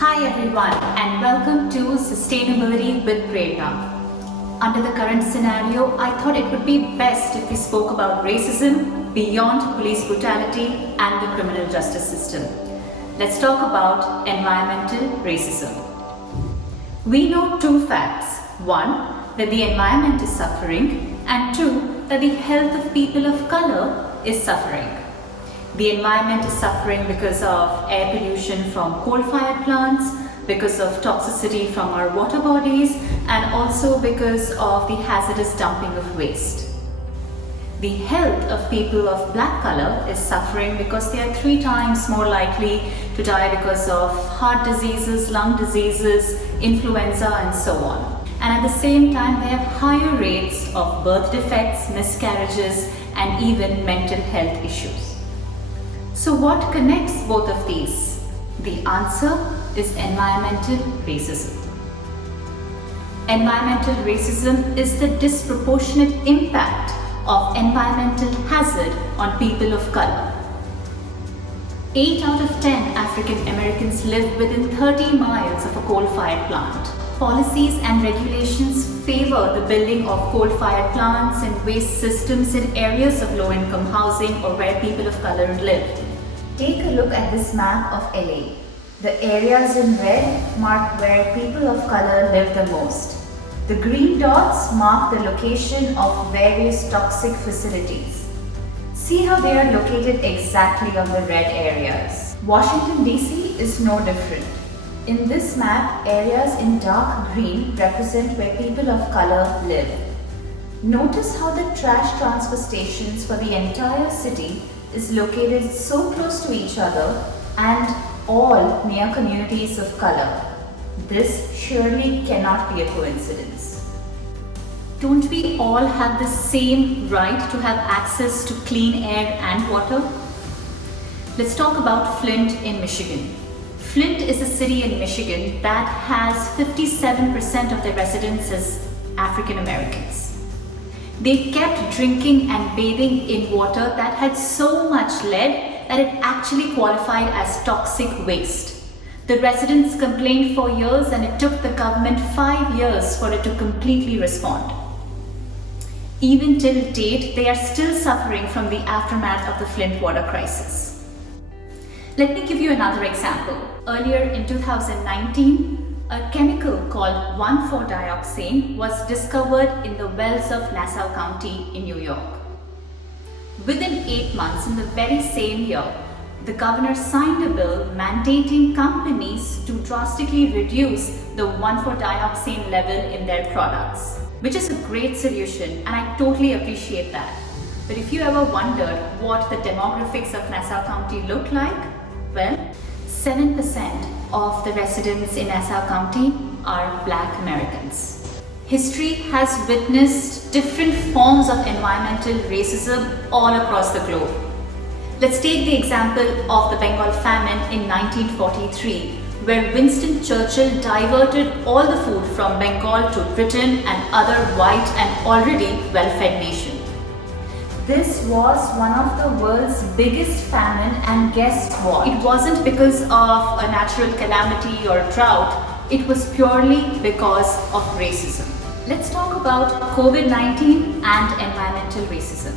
Hi everyone and welcome to Sustainability with Prerna. Under the current scenario, I thought it would be best if we spoke about racism beyond police brutality and the criminal justice system. Let's talk about environmental racism. We know two facts. One, that the environment is suffering, and two, that the health of people of color is suffering. The environment is suffering because of air pollution from coal-fired plants, because of toxicity from our water bodies, and also because of the hazardous dumping of waste. The health of people of black color is suffering because they are 3 times more likely to die because of heart diseases, lung diseases, influenza, and so on. And at the same time, they have higher rates of birth defects, miscarriages, and even mental health issues. So what connects both of these? The answer is environmental racism. Environmental racism is the disproportionate impact of environmental hazard on people of color. 8 out of 10 African Americans live within 30 miles of a coal-fired plant. Policies and regulations favor the building of coal-fired plants and waste systems in areas of low-income housing or where people of color live. Take a look at this map of LA. The areas in red mark where people of color live the most. The green dots mark the location of various toxic facilities. See how they are located exactly on the red areas. Washington DC is no different. In this map, areas in dark green represent where people of color live. Notice how the trash transfer stations for the entire city is located so close to each other and all near communities of color. This surely cannot be a coincidence. Don't we all have the same right to have access to clean air and water? Let's talk about Flint in Michigan. Flint is a city in Michigan that has 57% of their residents as African Americans. They kept drinking and bathing in water that had so much lead that it actually qualified as toxic waste. The residents complained for years and it took the government 5 years for it to completely respond. Even till date, they are still suffering from the aftermath of the Flint water crisis. Let me give you another example. Earlier in 2019, a chemical called 1,4-dioxane was discovered in the wells of Nassau County in New York. Within 8 months, in the very same year, the governor signed a bill mandating companies to drastically reduce the 1,4-dioxane level in their products, which is a great solution, and I totally appreciate that. But if you ever wondered what the demographics of Nassau County look like, well, 7% of the residents in Nassau County are Black Americans. History has witnessed different forms of environmental racism all across the globe. Let's take the example of the Bengal famine in 1943, where Winston Churchill diverted all the food from Bengal to Britain and other white and already well-fed nations. This was one of the world's biggest famine, and guess what? It wasn't because of a natural calamity or drought, it was purely because of racism. Let's talk about COVID-19 and environmental racism.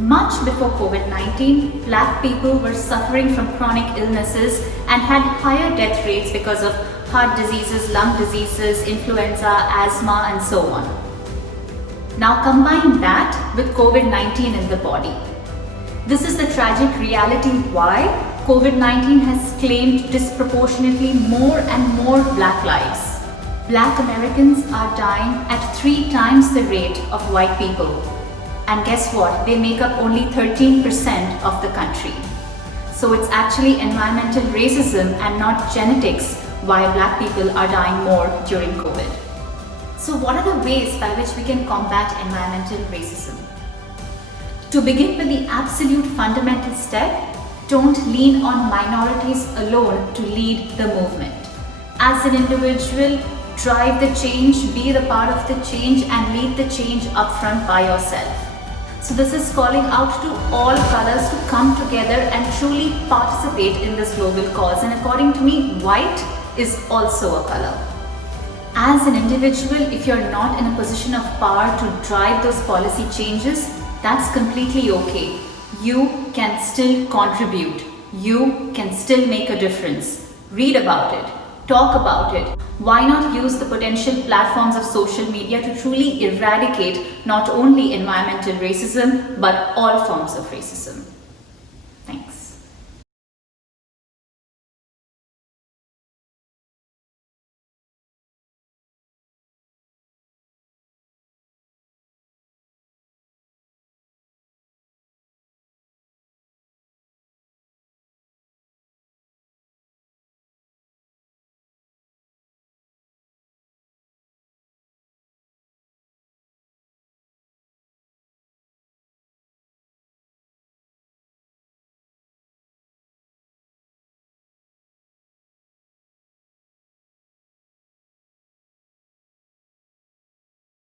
Much before COVID-19, Black people were suffering from chronic illnesses and had higher death rates because of heart diseases, lung diseases, influenza, asthma, and so on. Now combine that with COVID-19 in the body. This is the tragic reality why COVID-19 has claimed disproportionately more and more Black lives. Black Americans are dying at 3 times the rate of white people. And guess what? They make up only 13% of the country. So it's actually environmental racism and not genetics why Black people are dying more during COVID. So what are the ways by which we can combat environmental racism? To begin with the absolute fundamental step, don't lean on minorities alone to lead the movement. As an individual, drive the change, be the part of the change, and lead the change upfront by yourself. So this is calling out to all colors to come together and truly participate in this global cause. And according to me, white is also a color. As an individual, if you're not in a position of power to drive those policy changes, that's completely okay. You can still contribute. You can still make a difference. Read about it. Talk about it. Why not use the potential platforms of social media to truly eradicate not only environmental racism, but all forms of racism?